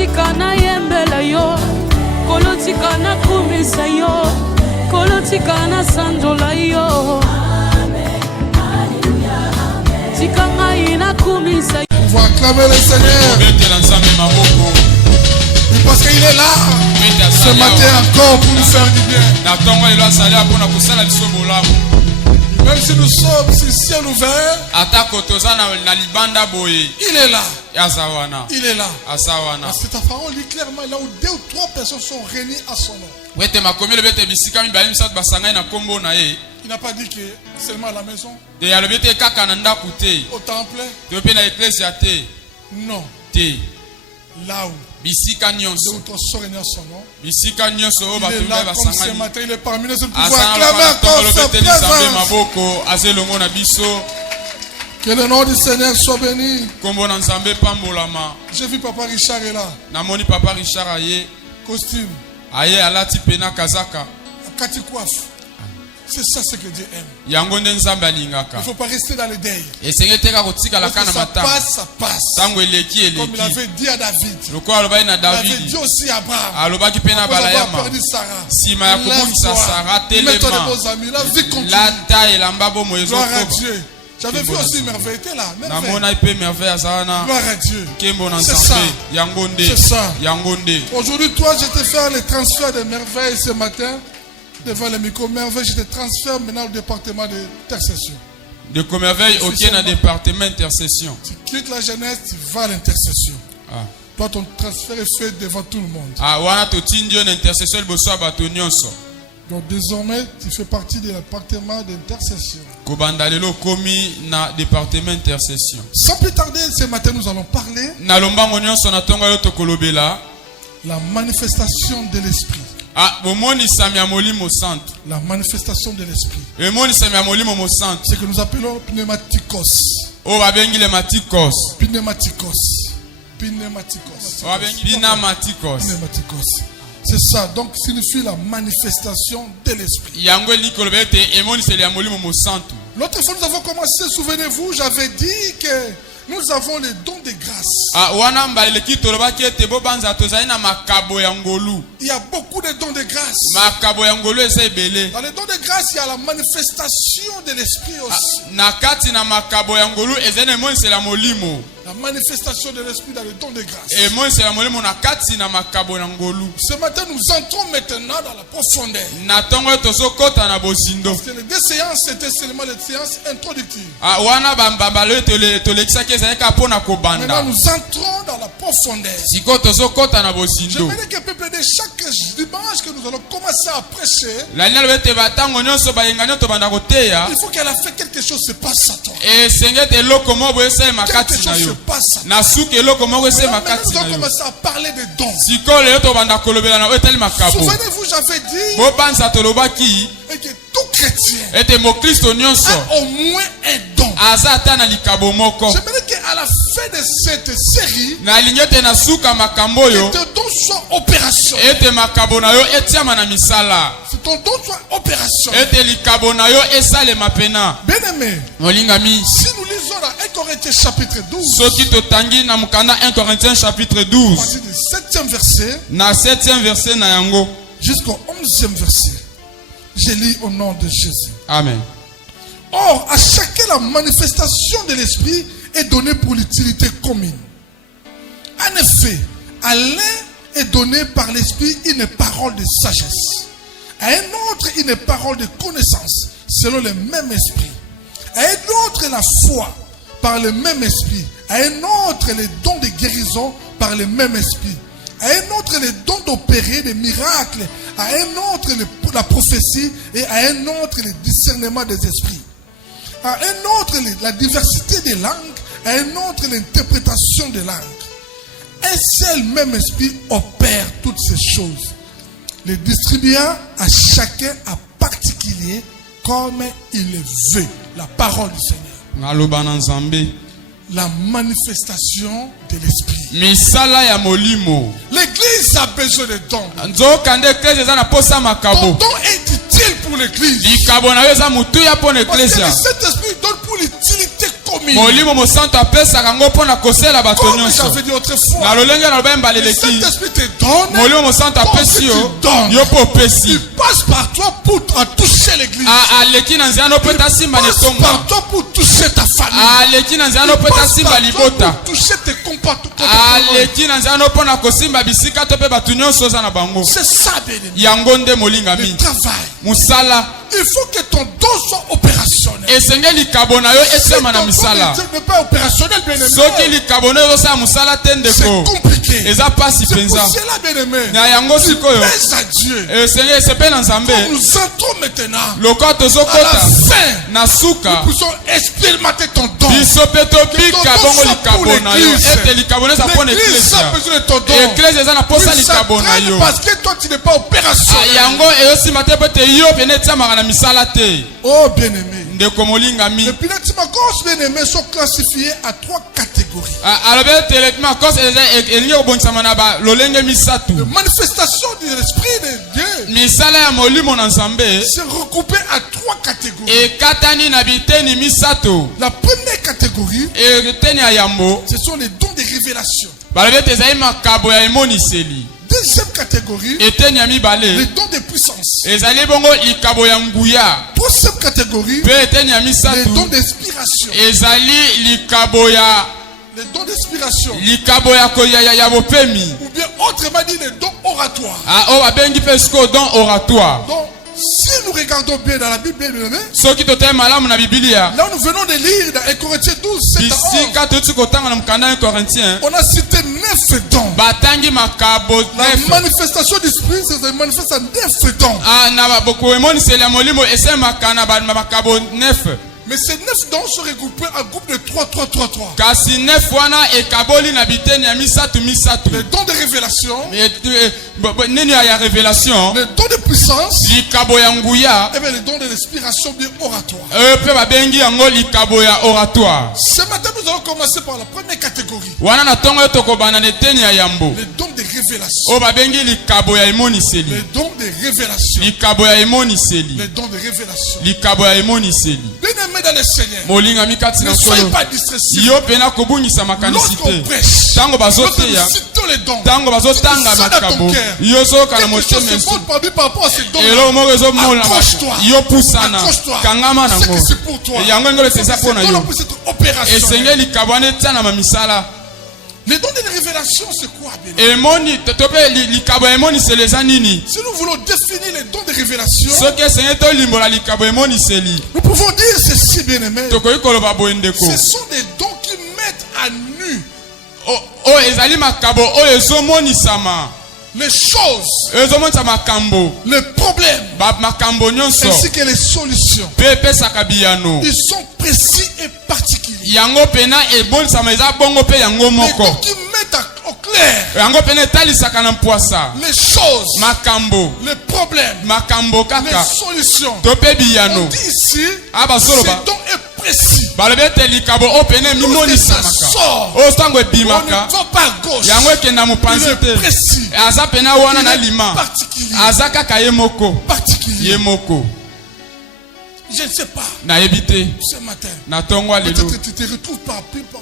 tika na yembela yo, kolo tika na kumisa yo, kolo tika na sanjola yo. Tika ngai na kumisa yo. On va acclamer le Seigneur. Parce qu'il est là ce matin encore pour nous faire du bien. Même si nous sommes sur ciel ouvert, il est là. Il est là. Parce que ta parole dit clairement là où 2 ou 3 personnes sont réunies à son nom. Il n'a pas dit que seulement à la maison, au temple. Non. Là où bisika nyonso donc son nom, bisika nyonso il est là comme ce matin, il est parmi nous, nous pouvons acclamer encore sa présence. Que le nom du Seigneur soit béni. J'ai vu Papa Richard est là. Namoni Papa Richard aye costume aye alati pena kazaka akati coiffe. C'est ça ce que Dieu aime. Il ne faut pas rester dans le deuil. Parce que ça passe, ça passe. Comme il avait dit à David. Il avait dit aussi à Abraham. Après avoir perdu Sarah. Lève-toi. Mets-toi de beaux amis. La vie continue. Gloire à Dieu. J'avais vu aussi merveille. Était là. Gloire à Dieu. C'est ça. C'est ça. Aujourd'hui, toi, je te fais le transfert de merveille ce matin. Devant le micro-merveille, je te transfère maintenant au département d'intercession. De commerveille, aucun dans département d'intercession. Tu quittes la jeunesse, tu vas à l'intercession. Toi, ton transfert est fait devant tout le monde. Donc désormais, tu fais partie du département d'intercession. Sans plus tarder, ce matin, nous allons parler la manifestation de l'esprit. La manifestation de l'esprit. C'est que nous appelons pneumatikos. Pneumatikos. C'est ça. Donc signifie la manifestation de l'esprit. L'autre fois nous avons commencé, souvenez-vous, j'avais dit que nous avons les dons de grâce. Il y a beaucoup de dons de grâce. Dans les dons de grâce, il y a la manifestation de l'esprit aussi. La manifestation de l'esprit dans les dons de grâce. Ce matin, nous entrons maintenant dans la profondeur. Parce que les 2 séances, c'était seulement les séances introductives. Maintenant, nous entrons dans la profondeur. J'aimerais que peuple de chaque dimanche que nous allons commencer à prêcher, il faut qu'elle a fait quelque chose se passe à toi. Quelque chose se passe à toi. Maintenant, nous allons commencer à parler des dons. Souvenez-vous, j'avais dit que tout chrétien a au moins un don. J'aimerais qu'à la fin de cette série, que ton don soit opérationnel. Que ton don soit opérationnel. Bien-aimé, si nous lisons dans 1 Corinthiens chapitre 12, voici du 7e verset jusqu'au 11e verset. Je lis au nom de Jésus. Amen. Or, à chacun la manifestation de l'esprit est donnée pour l'utilité commune. En effet, à l'un est donnée par l'esprit une parole de sagesse, à un autre une parole de connaissance selon le même esprit, à un autre la foi par le même esprit, à un autre les dons de guérison par le même esprit, à un autre les dons d'opérer des miracles, à un autre la prophétie et à un autre le discernement des esprits, à un autre la diversité des langues, à un autre l'interprétation des langues. Un seul même esprit opère toutes ces choses, les distribuant à chacun à particulier comme il le veut. La parole du Seigneur. La manifestation de l'esprit. L'église a besoin de dons. Ton don est utile pour l'église. Parce que cet esprit donne pour l'utilité commune. commune. molimo mosantu apesaka yango mpona kosala bato Comme nyonso. j'avais dit autrefois, Na lolenge na lobemba le leleki. Saint-Esprit te donne, Molimo mosantu apesi yo, yo mpo opesi. il passe par toi pour toucher l'église. Aleki na nzela no mpe tasimba Il passe netonga. par toi pour toucher ta famille. Aleki na nzela no Il mpe passe tasimba par toi libota. pour toucher tes comportements. Aleki na nzela no mpona kosimba bisika to mpe bato nyonso oza na bango. C'est ça, bien-aimé. Yango nde Le molingami. travail. Musala Il faut que ton don soit opérationnel. esengeli likabo na yo Si ton esema na don misala. n'est pas opérationnel, bien-aimé, Soki likabo na yo ezosala musala te c'est ndeko. compliqué. Eza pasi C'est pour penza. cela, bien-aimé, Na yango tu sikoyo pèses à Dieu. esenge esepe na nzambe. Quand nous entrons maintenant Lokola à la tozokota fin, na suka nous puissions expérimenter ton don. biso mpe tobika bongo likabo na yo ete likabo na eza mpona L'église a eklesia. besoin de ton don. Eklesia eza na posa Oui, ça likabo na traîne yo. parce que toi tu n'es pas opérationnel. Yango eyosimba te mpo ete yo pene etiamaka na misala te. Oh bien-aimé. Ndeko molingami. Les Pilatimacos bien-aimés sont classifiés à 3 catégories. alobi ete elekima kose elingi kobongisama na balolenge Les misatu. manifestations de l'Esprit de Dieu Misala ya molimo na nzambe c'est recoupé à 3 catégories. ekatani na biteni misato. La première catégorie, Eteni ya yambo ce sont les dons de révélation. balobi ete ezali makabo ya emoniseli. Deuxième catégorie, Eteni ya les mibale dons de puissance. ezali bongo likabo ya nguya. Troisième catégorie, Mpe eteni ya les dons misatu d'inspiration. ezali likabo ya Les dons d'inspiration. ya bopemi. Ou bien autrement dit, les dons oratoires. Oyo babengi mpe sikoyo don oratoire. Donc, si nous regardons bien dans la Bible, bien aimé, Soki totali malamu na bibilia là où nous venons de lire dans 1 Corinthiens 12, 7 à 11, bisika toti kotanga na mokanda ya Corinthien on a cité 9 dons. batangi makabo La 9. manifestation du Spirit, c'est manifeste en 9 dons. Na bokoemoniseli ya molimo esemaka na makabo 9. Mais ces 9 dons sont regroupés en groupe de 3, 3, 3, 3. Kasi 9 wana ekaboli na biteni ya misatu. Les dons de révélation, Nini ya révélation, les dons de puissance, likabo ya nguya, et bien les dons de l'inspiration bien oratoire. mpe babengi yango likabo ya oratoire. Ce matin, nous allons commencer par la première catégorie. Wana na ntongo oyo tokobana na eteni ya yambo Les dons de révélation. oyo babengi likabo ya emoniseli. Les dons de révélation. Likabo ya emoniseli. Les dons de révélation. Likabo ya emoniseli. Bien-aimés dans le Seigneur, molingami kati na ne soyez nkolo pas distressés. yo pena kobungisa makanisi Lorsqu'on te. prêche, Ntango lorsque nous bazoteya, citons les dons, ntango bazotanga ça dans ton makabo cœur. yo ozoyoka na Quelque chose motema se montre par lui par rapport à ces dons. eloko moko ezomola Accroche-toi. yo pusana Accroche-toi. kangama C'est nango que c'est pour toi. yango ngelo eza Ces mpona dons yo puissent être opérationnels. esenge likabo wana etia na mamisala Les dons de révélation, c'est quoi, bien? emoni to mpe likabo ya emoniseli eza nini. Si nous voulons définir les dons de révélation, soki esenge tolimbola likabo ya emoniseli nous pouvons dire ceci, bien-aimés. tokoki koloba boye ndeko Ce sont des dons qui mettent à nu oyo ezali makabo oyo ezomonisama les choses, ezomonisa makambo les problèmes, makambo nyonso ainsi que les solutions. mpe epesaka biyano. Ils sont précis et particuliers. Yango pena ebonisama eza bongo mpe yango Les moko. dons qui mettent au clair Yango pena etalisaka na mpwasa les choses, makambo les problèmes, makambo les kaka solutions. to mpe On biyano. dit ici, Basolo ce ba don est précis. balobi ete likabo oyo pene emimonisamaka oyo ntango On ne ebimaka va pas à gauche. yango ekenda Il mopanzi est te précis. aza pena wana na Il est lima particulier. aza kaka ye moko Particulier. ye moko. Je ne sais pas. nayebi te Ce matin, na ntongo ya lelo peut-être tu te retrouves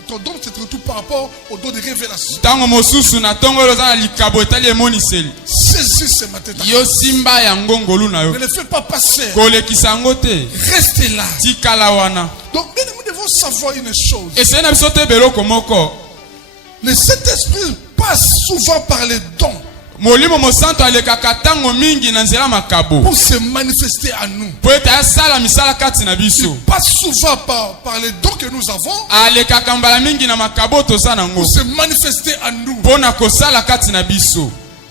ton don se retrouve par rapport au don de révélation. ntango mosusu na ntongo oyo oza na likabo etali emoniseli Saisis ce matin. yo simba yango ngolu na Ne yo le fais pas passer. kolekisa yango te Restez là. tikala wana. Donc, bien, nous devons savoir une chose. esengeli na biso te beloko moko. Le Saint-Esprit passe souvent par les dons molimo mosantu alekaka ntango mingi na nzela makabo pour se manifester à nous. po ete asala misala kati na Il biso. passe souvent par les dons que nous avons alekaka mbala mingi na makabo toza nango pour se manifester à nous. mpo na kosala kati na biso.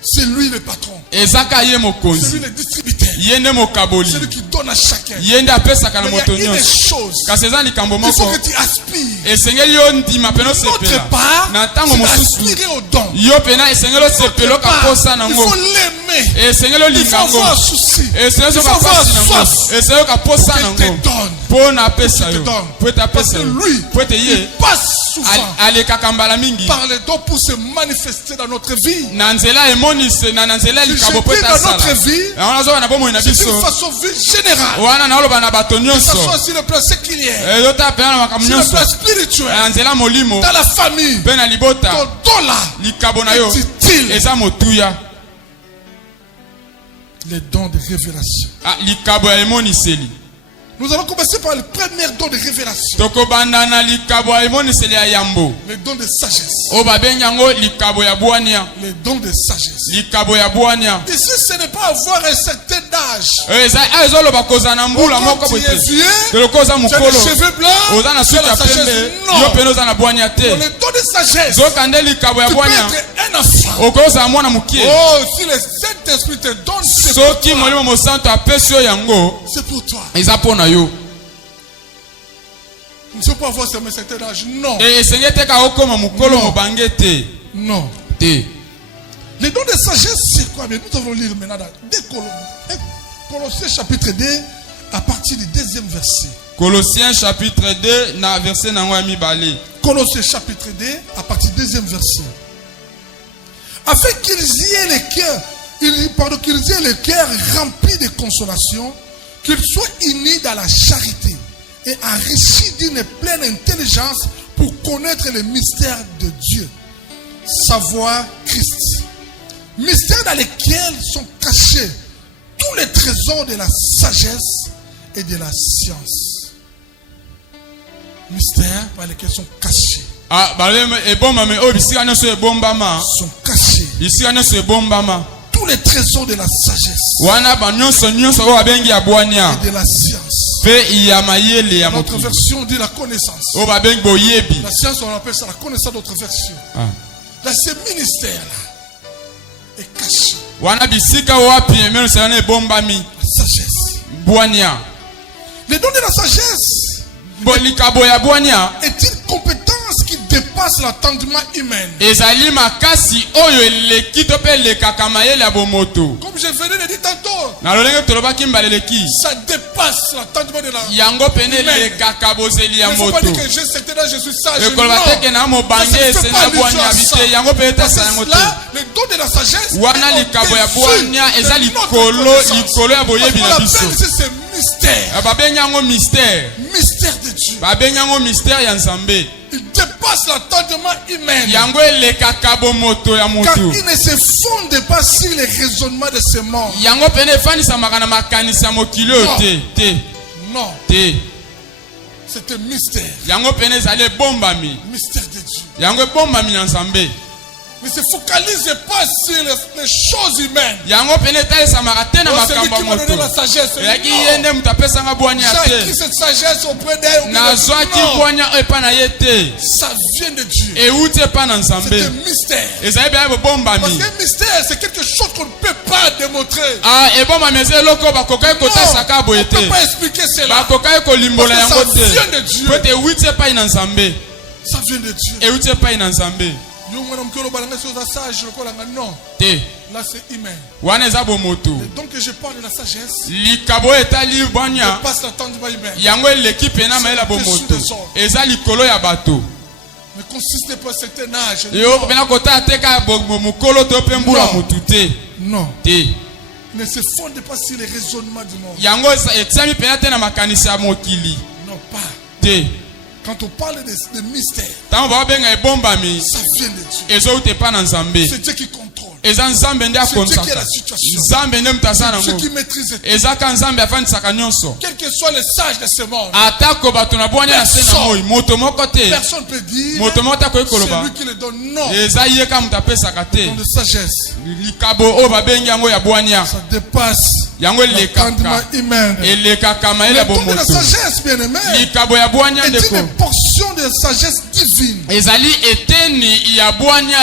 C'est lui le patron. ezaka ye C'est lui mokonzi le distributeur. ye nde mokaboli C'est lui qui donne à chacun. ye nde apesaka na Mais moto il y a une nyonso. chose. kasi eza likambo Il faut moko que tu aspires. esengeli yo ndima pene D'autre osepela part, na ntango tu dois mosusu aspirer au don. yo pena esengeli osepela D'autre part, okaposa il nango faut l'aimer. esengeli Il faut olinga yango avoir souci. esengeli Il faut avoir okapasi nango soif esengeli okaposa qu'il nango te donne. Po na pesa te yo. donne. Po ta Parce pesa que yo. lui, Po te il ye. passe souvent Ale kakambala mingi. par les dons pour se manifester dans notre vie. Na nzela emonise na nzela likabo po Je dis ta dans sala. notre vie, Na wana zo na bomo na c'est biso. d'une façon générale. Wana na oloba na bato Que ce nyonso. soit sur le plan séculier, Yo ta pe na makamu sur le nyonso. plan spirituel, Na nzela molimo. dans la famille, Pe na libota. ton don là Likabo na yo. est utile. Eza motuya. Les dons de révélation. Ah, likabo ya emoniseli. Nous allons commencer par le premier don de révélation. Tokobanda na likabo ya emoniseli ya yambo. Les dons de sagesse. O babenyango likabo ya bwania. Les dons de sagesse. Likabo ya bwania. Ici, ce n'est pas avoir un certain âge. Eza ezoloba kozana mbula moko Quand tu es bote. vieux, Tolokoza tu as mukolo. des cheveux blancs, Oza na tu suka as la sagesse. pembe. Non. Yo peno za na bwania Pour te. les dons de sagesse, Zokande likabo ya tu peux bwania. être un enfant. Okoza mwana mukie. Oh, si le Saint-Esprit te donne, c'est pour Soki toi. molimo mosanto apesi yo yango. C'est pour toi. Eza pona yo. Tu ne peux pas avoir un certain âge. Non. E esenge te ka okoma mukolo Non. mobange te. Non. Te. Les dons de sagesse, c'est quoi? Mais nous allons lire maintenant dans Colossiens chapitre 2, à partir du 2e verset. Colossiens chapitre 2 na verset nango ya mibale. Colossiens chapitre 2, à partir du 2e verset. Afin qu'ils y aient les cœurs, qu'ils aient les cœurs remplis de consolation, qu'ils soient unis dans la charité et enrichis d'une pleine intelligence pour connaître les mystères de Dieu, savoir Christ. Mystères dans lesquels sont cachés tous les trésors de la sagesse et de la science. Mystères dans lesquels sont cachés. Ah, baleme ebomba me o bisika nyonso ebombama. Sont cachés Bisika nyonso ebombama. tous les trésors de la sagesse Wana ba nyonso nyonso o babengi ya bwania. et de la science. Pe ya mayele ya Notre motu. version dit la connaissance. O babengi boyebi. La science, on appelle ça la connaissance d'autre version. Ah. Là, ce ministère-là est caché. Wana bisika wapi emeno sana ebombami. La sagesse. Bwania. Les dons de la sagesse Bolikabo ya bwania. est une compétence qui dépasse l'entendement humain. Ezali makasi oyo eleki to pe lekaka mayele ya bomoto. Comme je venais de dire tantôt, Na lolenge tolobaki mbaleleki. ça dépasse l'entendement de la. Yango pene lekaka bozeli ya Il ne faut pas moto. dire que j'ai certain âge, je suis sage. Ekoloba teke na mobange esena bwania bite yango pe etasa yango te. Là, les dons de la sagesse. Wana likabo ya bwania eza likolo ya boyebi na biso. C'est mystère. Babenyango mystère. Mystère de Dieu. Babenyango mystère ya Nzambe. Il dépasse l'entendement humain. Yango elekaka bomoto ya Car moto. il ne se fonde pas sur les raisonnements de ce monde. Yango pene efanisamaka na makanisi ya mokili oyo te. Non, Te. c'est un mystère. Yango pene ezali ebombami. Mystère de Dieu. Yango ebombami na Nzambe. Ne se focalise pas sur les choses humaines. Yango pene etalesamaka te na Oh, c'est lui makambo ya qui m'a donné la moto. sagesse. Eyaki Non. ye nde moto apesanga bwania J'ai acquis te. cette sagesse auprès d'elle. Nazwaki Non. bwania oyo epa na ye te. Ça vient de Dieu. Euti epa na C'est un Nzambe. mystère. Ezali bia Parce bobombami. qu'un mystère, c'est quelque chose qu'on ne peut pas démontrer. Ah, ebombami eza eloko oyo bakokaki kotasaka on boye ne peut te. pas expliquer cela. Bakokaki kolimbola Parce que yango ça vient te. de Dieu. Po ete euti epai na Nzambe. Ça vient de Dieu. Euti epai na Nzambe. Yo, mwana mkelo balanga chose à sage, le kolanga. Non, Te. là c'est humain. Wana eza bomoto. Donc je parle de la sagesse. Likabo etali bwania. Passe l'entendement humain. Yango eleki pena mayela bomoto. Eza likolo ya bato. Ne consiste pas à un certain âge. Yo pena kotala te ka mokolo to pe mbula Non. motu te. Non. Te. Ne se fonde pas sur les raisonnements du monde. Yango etiami pena te na makanisi ya mokili. Non, pas. Te. Quand on parle de mystère, Tango babenga ebombami. ça vient de Dieu. Ezouti epa na Nzambe. C'est Dieu qui contrôle. Eza Nzambe nde C'est Dieu qui est akonsaka. la situation. Nzambe nde mutu aza Dieu nango. qui maîtrise tout. Eza ka Nzambe afandisaka nyonso. Quels que soient les sages de ce monde, Atako bato na bwania na se na moi. Moto moko te. personne ne peut dire Moto moko takoki c'est koloba. lui qui le donne. Non. Eza ye ka mutu apesaka te. Don de sagesse, Likabo oyo babengi yango ya bwania. ça dépasse Yango l'entendement elekaka. humain. Elekaka mayele ya Le don de la bomoto. sagesse, bien aimé, Likabo ya bwania est ndeko. une portion de sagesse divine Ezali eteni ya bwania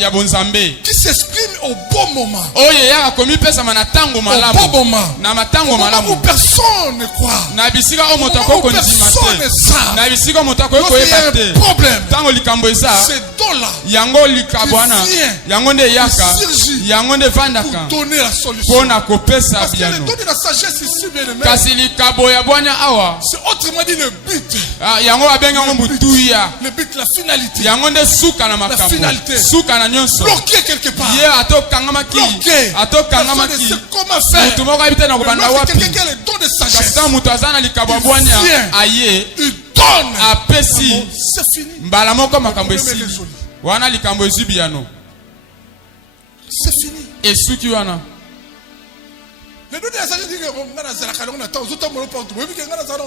ya bonzambe. qui s'exprime au bon moment. oyo eyaka komipesama na ntango Au malamu bon moment. na matango Au moment où malamu personne ne croit. na bisika oyo moto Au akoki moment où kondima personne ne te sait. na bisika oyo moto akoki Lorsqu'il y a koyeba un te problème, ntango likambo eza ces dons-là yango likabo wana Qui vient, yango nde eyaka qui surgit yango nde evandaka pour donner la solution. mpona kopesa Parce que les biano dons de la sagesse ici, bien aimé, kasi likabo ya bwanya awa c'est autrement dit le but. yango babengango motuya Le but, la finalité. yango nde suka na makambo finalité. suka na nyonso Bloqué quelque part. ye atokangamaki Bloqué. Personne ne atokangamaki sait comment faire. motu moko ayebi te na Mais kobanda lorsque wapi quelqu'un qui a le don de kasi sagesse, ntango moto aza na likabo ya bwanya vient. aye il donne. apesi C'est fini. mbala moko makambo Le problème est esili résolu. wana likambo ezwi biyano C'est fini. esuki wana Les dons de la sagesse disent que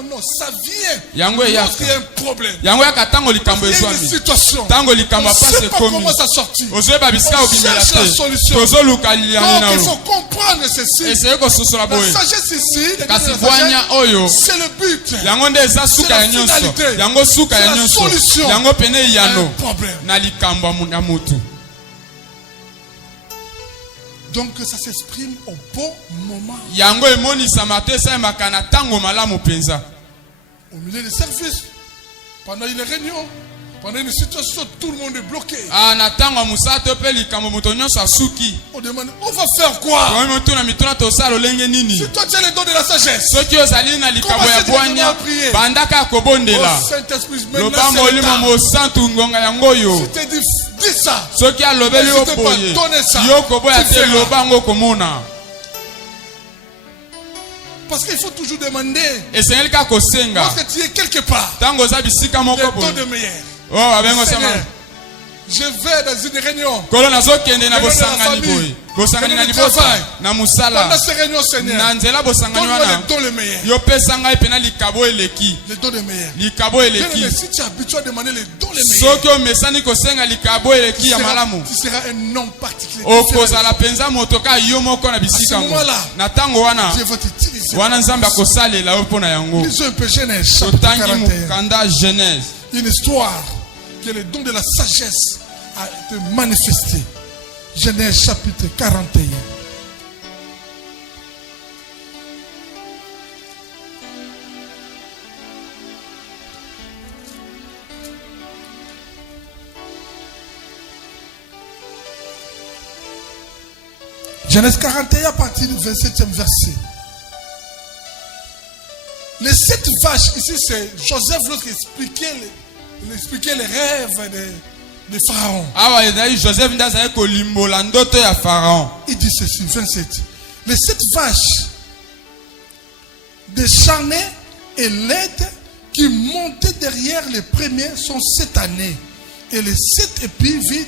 non, ça vient. yango eyaka Lorsqu'il y a un problème, yango yaka ntango likambo il y a une ezwami situation. ntango likambo On ne apasi sait pas ekomi comment ça sortit. ozoyeba bisika On obimela cherche la te solution. tozoluka Donc liano il nalo faut comprendre ceci. eseye kososola La boye sagesse ici, les dons kasi de la bwanya sagesse, oyo c'est le but. yango nde eza suka ya nyonso finalité. yango suka C'est ya la nyonso solution. yango pene Il y a un yano problème. na likambo ya motu Donc ça s'exprime au bon moment. yango emonisama te esalemaka na ntango malamu mpenza Au milieu des services, pendant une réunion, pendant une situation, tout le monde est bloqué. na ntango ya mosala to mpe likambo moto nyonso asuki On demande, on va faire quoi? omi motuna mituna tosala lolenge nini Si toi tu as le don de la sagesse, soki ozali na likambo ya bwanya bandaka ya oh kobondela Saint-Esprit, loba maintenant c'est le molimo temps. mosantu ngonga yango oyo Si tu dis ça, soki alobeli yo N'hésitez pas, boye donnez ça. yo koboya Tu te feras. loba yango komona parce qu'il faut toujours demander. esengeli kaka kosenga Lorsque tu es quelque part, ntango oza bisika le moko don boye de meilleur. oyo abengo sama Seigneur, je vais dans une réunion. kolo nazokende na Réunion de la bosangani famille. boye bosangani na Réunion de libosa travail. na Pendant mosala ces réunions, Seigneur, na nzela bosangani donne-moi wana le don le meilleur. yo pesa ngai mpena likabo eleki Le don le meilleur. likabo Bien eleki aimé, si tu es habitué à demander le don le meilleur, soki omesani kosenga likabo eleki ya malamu tu seras un homme particulier. okozala mpenza moto kaka yo moko na bisika ngo na ntango wana Dieu va t'utiliser. wana nzambe akosalela yo mpo na yango Lisons un peu Genèse, chapitre totangi 41. mokanda genèse Une histoire que le don de la sagesse a été manifesté. Genèse chapitre 41. Genèse 41 à partir du 27e verset. Les 7 vaches, ici c'est Joseph lorsqu'il expliquait les rêves de Pharaon. awa ezali joseph nde azali kolimbola ndoto ya pharaon Il dit ceci, 27. Les 7 vaches de charnets et laides qui montaient derrière les premiers sont 7 années. Et les 7 épis vides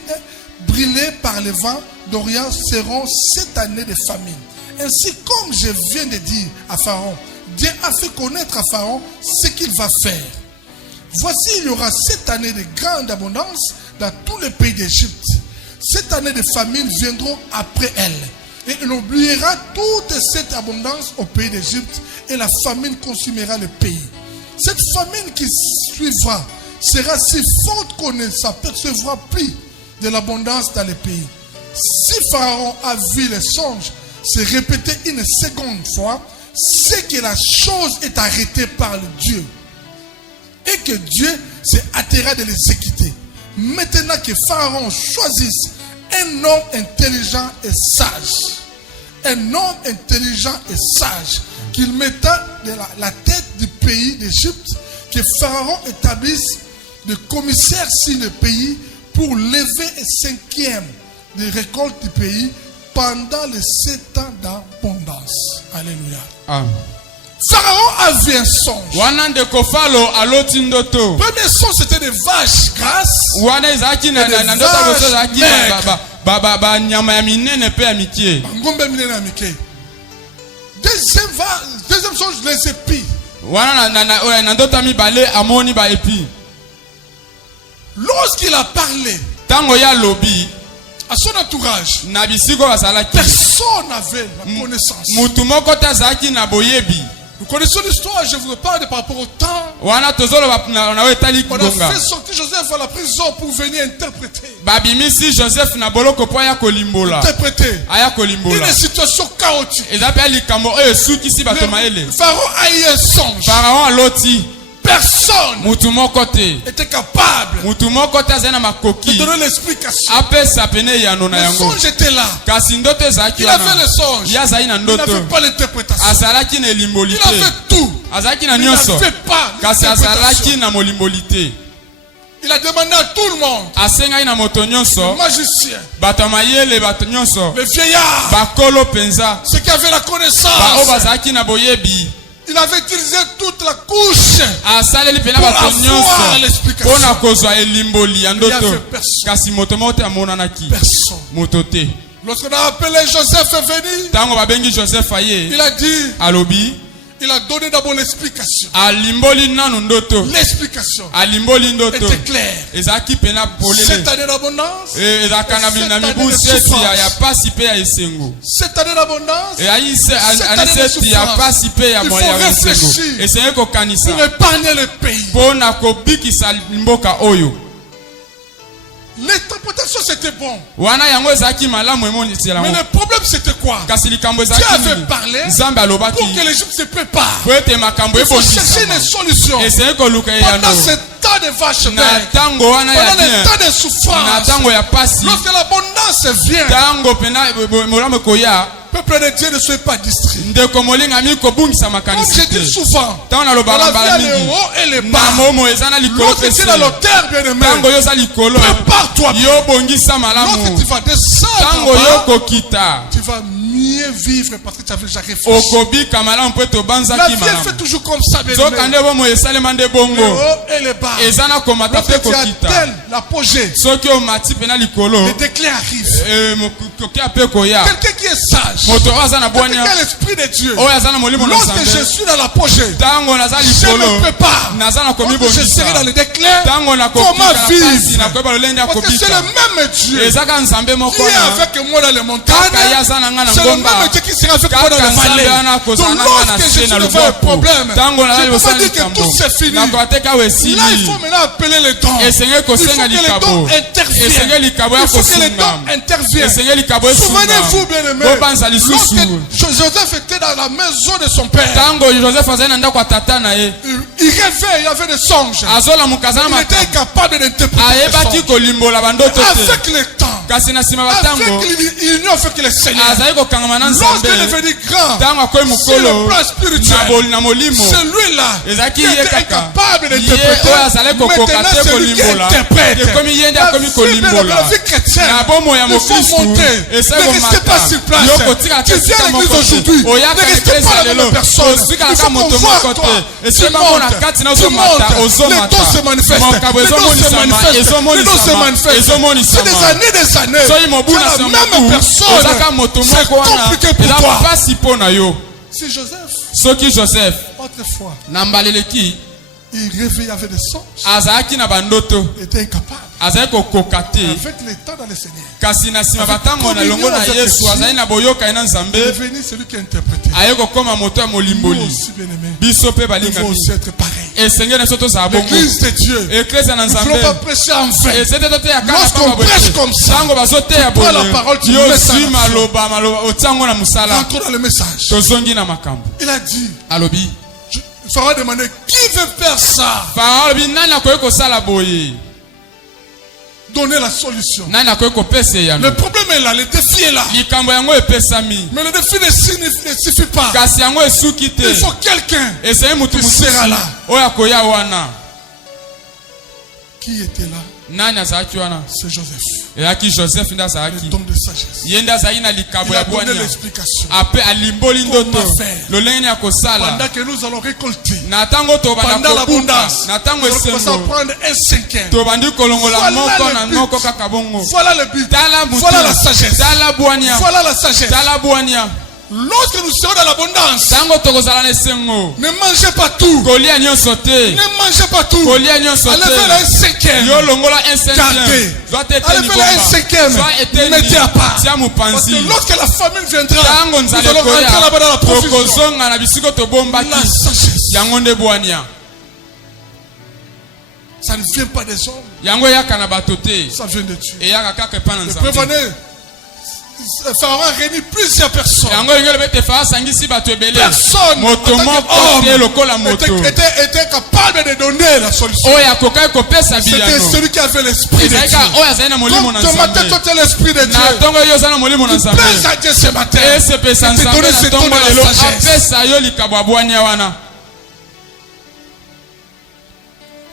brûlés par le vent d'Orient seront 7 années de famine. Ainsi comme je viens de dire à Pharaon, Dieu a fait connaître à Pharaon ce qu'il va faire. Voici, il y aura 7 années de grande abondance dans tout le pays d'Égypte. 7 années de famine viendront après elle. Et il oubliera toute cette abondance au pays d'Égypte et la famine consumera le pays. Cette famine qui suivra sera si forte qu'on ne s'apercevra plus de l'abondance dans le pays. Si Pharaon a vu les songes se répéter une seconde fois, c'est que la chose est arrêtée par le Dieu. Et que Dieu s'est atterré de les exécuter. Maintenant que Pharaon choisisse un homme intelligent et sage. Un homme intelligent et sage. Qu'il metta de la tête du pays d'Égypte. Que Pharaon établisse des commissaires sur le pays pour lever un 5e des récoltes du pays pendant les 7 ans d'abondance. Alléluia. Amen. Pharaon a vu un songe. wana ndeko falo aloti ndoto Premier songe, c'était des vaches grasses. wana ezalaki na ndoto liboso ezalaki banyama ya minene mpe ya mikie Ngombe minene na mike. Deuxième songe, les épis. wana na ndoto ya mibale amoni baepi Lorsqu'il a parlé ntango ya lobi à son entourage, na bisiko bazalaki personne n'avait la connaissance. mutu moko te azalaki na boyebi Nous connaissons l'histoire, je vous parle par rapport au temps. wana tozoloba na etali On a ngonga fait sortir Joseph Joseph à la prison pour venir interpréter. babimisi Joseph na boloko po ya kolimbola. Interpréter. Aya kolimbola. Une situation chaotique. Ezapia likambo oyo sukisi bato maele. Pharaon a eu un songe. Pharaon aloti. Personne Mutu moko te. était capable Mutu moko te azana de makoki. donner l'explication. Apesa pene yano na Le yango. songe était là. Kasi ndoto ezalaki Il wana. avait le songe. Ye azali na Il n'avait ndoto. pas l'interprétation. Azalaki na elimboli Il te. avait tout. Azalaki na Il nyonso. n'avait pas Kasi l'interprétation. azalaki na molimboli te. Il a demandé à tout le monde. Asengaki na moto Le nyonso. magicien, Bato ya mayele bato nyonso. le vieillard, Bakolo penza. ceux qui avaient la Bao connaissance. bazalaki na boyebi. Il avait utilisé toute la couche. Asaleli pena Pour bato avoir nyonso. l'explication. Pona kozwa elimboli ya Il y avait ndoto. personne. Kasi moto moko te amonanaki. Personne. Moto te. Lorsqu'on a appelé Joseph est venu, Tango babengi Joseph aye. il a dit, Alobi. il a donné d'abord l'explication. Alimboli nanu ndoto. L'explication Alimboli ndoto. était claire. Ezalaki pena polele. Cette année d'abondance, Ezalaka na Cette na année mibu de seti souffrance. ya pasi pe ya esengo. cette année d'abondance, Ani année de seti ya souffrance. pasi pe ya Il moya faut ya esengo. réfléchir. Esenge kokanisa. pour épargner le pays. Pona kobikisa mboka oyo. L'interprétation c'était bon. Wana yango ezalaki malamu emonisela Mais ngo. le problème c'était quoi? Kasi likambo Dieu ezalaki avait nini? parlé Nzambe alobaki. pour que l'Égypte se prépare. Po ete makambo Il faut chercher ebongisama. une solution. Esenge koluka eyano. Pendant ce temps de vaches Na maigres, tango wana ya pendant le bien. temps de Na souffrance, tango ya pasi. lorsque l'abondance vient, Tango pena molamu koya. peuple de Dieu ne soit pas distrait. Ndeko molinga mi kobungisa Comme makanisi je te. dis souvent, Tango dans nalobaka la vie, mbala il y a les mingi. hauts et les Na bas. momo eza na likolo Lorsque tu es dans l'auteur, bien aimé, tango yo za likolo prépare-toi. yo bongisa malamu Lorsque tu vas descendre, tango en bas, yo kokita tu vas mieux vivre parce que tu avais déjà réfléchi. okobika malamu mpo ete La obanzaki vie est faite malamu toujours comme ça, bien soka aimé. nde bomo esalema nde Les bongo hauts et les bas. eza na komata mpe Lorsque tu kokita atteins l'apogée, soki omati mpe na likolo le déclin arrive. kokia mpe koya Quelqu'un qui est sage, moto oyo aza na quelqu'un bwania qui a l'esprit de Dieu. oyo aza na molimo na Lorsque je nzambe suis dans l'apogée, ntango naza je likolo me prépare. naza na Lorsque je serai dans komibongisa le déclin, ntango comment nakokika na pasi vivre? nakoyeba lolenge ya Parce que c'est kobika le même Dieu ezaka nzambe qui moko est na avec moi dans les montagnes. kaka ye aza na nga na C'est le ngomba même Dieu qui sera avec moi dans kaka les nzambe vallées. wana Donc akozala na nga na lorsque je se suis na devant un loboko problème, ntango naza je peux liboso pas ya dire que likambo tout c'est fini. nakoka te kawa Là, il esili faut maintenant appeler les dons. esenge Il faut kosenga que les likabo dons interviennent. esenge likabo ya Il faut que les kosunga dons interviennent. esenge likabo esunga Souvenez-vous, bien aimé, bobanza lisusu lorsque Joseph était dans la maison de son père, ntango joseph azali na ndako ya tata na ye il rêvait, il avait des songes. azolamuka aza na Il était makambo incapable d'interpréter les ayebaki songes. kolimbola bandoto te Avec le temps, kasi na nsima avec batango l'union avec le Seigneur, azali kokangama na lorsqu'il nzambe est devenu grand, ntango akoyi sur le mokolo plan spirituel, na molimo c'est lui-là ezalaki qui ye était kaka incapable ye d'interpréter. oyo azali kokoka Maintenant, te c'est lui qui kolimbola interprète. ekomi ye nde La akomi vie, kolimbola la vie chrétienne, na bomoi ya il faut mokristu monter. esali Ne restez pas komata sur place. yo kotikala Tu te viens à esika l'église moko aujourd'hui. te oyaka Ne na restez eglise pas ya la lelo même personne. Il osikalaka faut moto qu'on voit moko toi. te esika moko na kati na ozomata Les ozomata dons se manifestent. mokabo Les dons se ezomonisama manifestent. Les dons se ezomonisama manifestent. C'est ezomonisama des années. soki mobu C'est na la nsima même mobu personne. ozaka moto C'est moko wana compliqué pour eza toi. mpasi mpo na yo Si Joseph, soki joseph autrefois, na mbaleleki il rêvait, il avait des songes, azalaki na bandoto il était incapable. azali kokoka te Avec le temps dans le Seigneur, kasi na nsima batango na elongo na yesu azali na boyokai na il est nzambe devenu celui qui a interprété. aye kokoma moto ya Nous molimboli aussi, bien-aimés, biso mpe nous devons balingami aussi être pareils. esenge na biso tozala bongo L'église de Dieu, eklezia na nous ne nzambe voulons pas prêcher en vain. esete toteya kaka Lorsqu'on pamba boye prêche comme ça, ntango bazoteya tu prends la parole, tu boye mets ça yozwi en action. maloba otiango na mosala Rentrons dans le message. tozongi na makambo Il a dit, alobi Pharaon a demandé, qui veut faire ça? farao alobi nani akoki kosala boye Donner la solution. nani akoki kopesa eyano Le problème est là, le défi est là. likambo yango epesami Mais le défi ne suffit pas. kasi yango esuki te Il faut quelqu'un esali motu qui mosusu sera là. oyo akoya wana Qui était là? nani azalaki wana C'est Joseph. eyaki joseph nde Le azalaki don de sagesse. ye nde azalaki na likambo Il a ya donné bwania l'explication. ape alimboli ndoto Comment faire? lolenge nini ya kosala Pendant que nous allons récolter, na ntango tobanda pendant kobuka l'abondance, na ntango nous allons commencer à esengo prendre un cinquième. tobandi kolongola Voilà moko le na but. moko kaka bongo Voilà le but. tala mutu Voilà la sagesse. tala bwania Voilà la sagesse. tala bwania Lorsque nous serons dans l'abondance, ntango tokozala na esengo ne mangez pas tout. kolia nyonso te Ne mangez pas tout. kolia nyonso Allez vers un te cinquième. yo longola un cinquième Gardez. zwa te Allez eteni vers un cinquième. bomba zwa eteni Mettez à part. tia Parce mopanzi que lorsque la famine viendra, ntango nous nzala allons rentrer là-bas dans la ekoya provision. tokozonga na bisiko La tobombaki sagesse. yango nde bwania Ça ne vient pas des hommes. Yango yaka na bato te. Ça vient de Dieu. Et yaka kaka pa na Le Nzambe. prévenez. Pharaon a réuni plusieurs personnes. Yango ngelo bete fa sangisi bato ebele. Personne Moto moko te lokola moto. était capable de donner la solution. Oya kokai kopesa C'était bilano. celui qui avait l'esprit de Dieu. Ezalika oya zali na molimo na Comme ce matin, Nzambe. toi, tu as l'esprit de Dieu. Na tongo yo zali na molimo na Nzambe. Plaise à Dieu ce matin. Ese pesa Et te Nzambe donner na ce don de tongo la lelo sagesse. apesa yo likabo abwanya wana.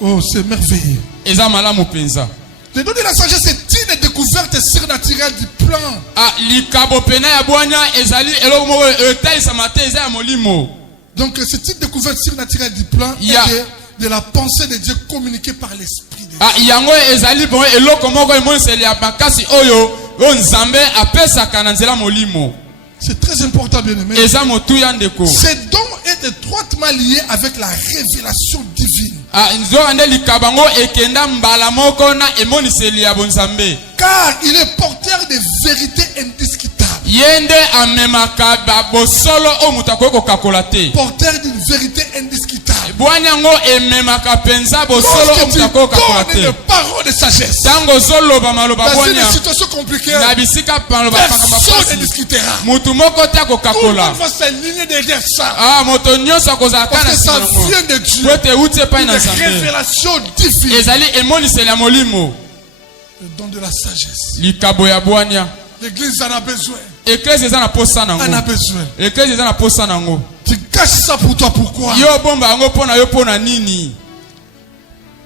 Oh, c'est merveilleux. Eza malamu penza. Le don de la sagesse est une découverte surnaturelle du plan. Ah, likabo pena ya bwanya ezali eloko moko etalisa mate eza ya molimo. Donc, c'est une découverte surnaturelle du plan Ya. et de la pensée de Dieu communiquée par l'Esprit de Dieu. Ah, yango ezali bon eloko moko emoniseli ya makasi oyo Nzambe apesaka na nzela molimo. C'est très important, bien-aimé. Eza motu ya ndeko. Ce don est étroitement lié avec la révélation divine. Ah, nzokande likabango ekenda mbala moko na emoniseli ya bonzambe. Car il est porteur de vérités indiscutables. Yende amemaka bosolo o mutu akoki kokakola te. Porteur d'une vérité indiscutable. Bwanyango ememaka penza bosolo o Lorsque mutu tu akoki kokakola donnes te. une parole de sagesse Tango zoloba maloba dans bwanya une situation compliquée, na bisika maloba personne ne pakapasi discutera. mutu moko te Tout le akokakola. monde va s'aligner derrière ça. Ah, moto nyonso akozala Parce kana que ça nsima nango. vient de Dieu. Po ete euti epai Une na Nzambe. révélation divine. Ezali emoniseli ya molimo. Le don de la sagesse. Likabo ya bwanya. L'église en a besoin. Eklesi eza na posa En a nango. besoin. Eklesi eza na posa nango. Tu caches ça pour toi. Pourquoi? Yo bomba yango mpona yo mpona nini?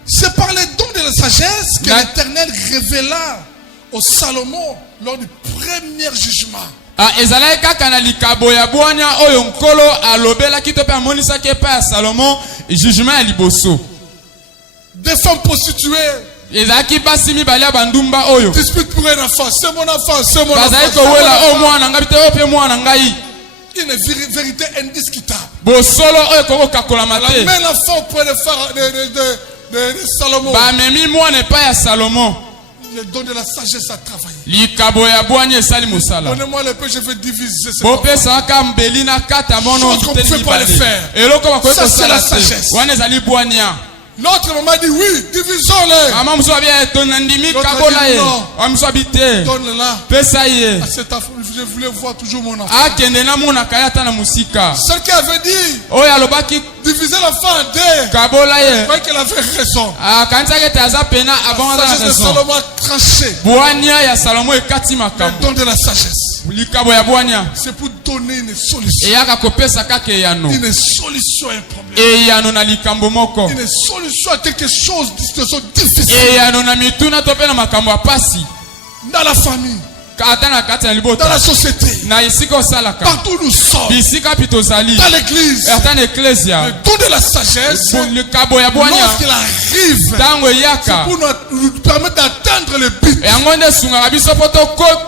C'est par le don de la sagesse que Na- l'Éternel révéla au Salomon lors du premier jugement. Ah, ezalaki kaka na likabo ya bwanya oyo nkolo alobelaki to mpe amonisaki epai ya Salomo jugement ya liboso. Des femmes prostituées Ezalaki basi mibale ya bandumba oyo. disputent pour un enfant. C'est mon enfant, c'est mon enfant. Bazali c'est mon kowela o enfant. mwana ngai te oyo mpe mwana ngai. Une vérité indiscutable. Bosolo oyo kokokakolama La te. même enfant auprès de Pharaon- de Salomon. Bamemi mwana epai ya Salomo. Le don de la sagesse a travaillé. Likabo ya bwanya esali mosala. Donnez-moi le peu, je vais diviser cet enfant. Bopesaka mbeli na kata mono Chose qu'on ne peut pas le faire. eloko bakoki Ça, c'est kosala la te sagesse. wana ezali bwania. L'autre maman dit oui, divisons-les. Mama mosusu abi etona ndimi L'autre kabola a dit ye non. wa mosusu abi te Donne-la pesa ye à cet enfant. Je voulais voir toujours mon enfant. akende namonaka ye ata na mosika Celle qui avait dit oyo alobaki diviser l'enfant en deux. kabola Je ye croyais qu'elle avait raison. akanisaki ete aza pena La abongaza na sagesse de raison. Salomon a tranché. bwania ya Salomo ekati Le makambo don de la sagesse. likabo ya bwania C'est pour donner une solution. eyaka kopesa kaka eyano Une solution à un problème. eyano na likambo moko Une solution à quelque chose, une situation difficile. eyano na mituna to mpe na makambo ya pasi Dans la famille, ata na kati na dans libota la société, na esika osalaka partout où nous sommes, bisika pi tozali dans l'église. ata na Le eklesia don de la sagesse, likabo ya bwania lorsqu'il arrive, ntango eyaka pour nous permettre d'atteindre le but, yango nde esungaka biso mpo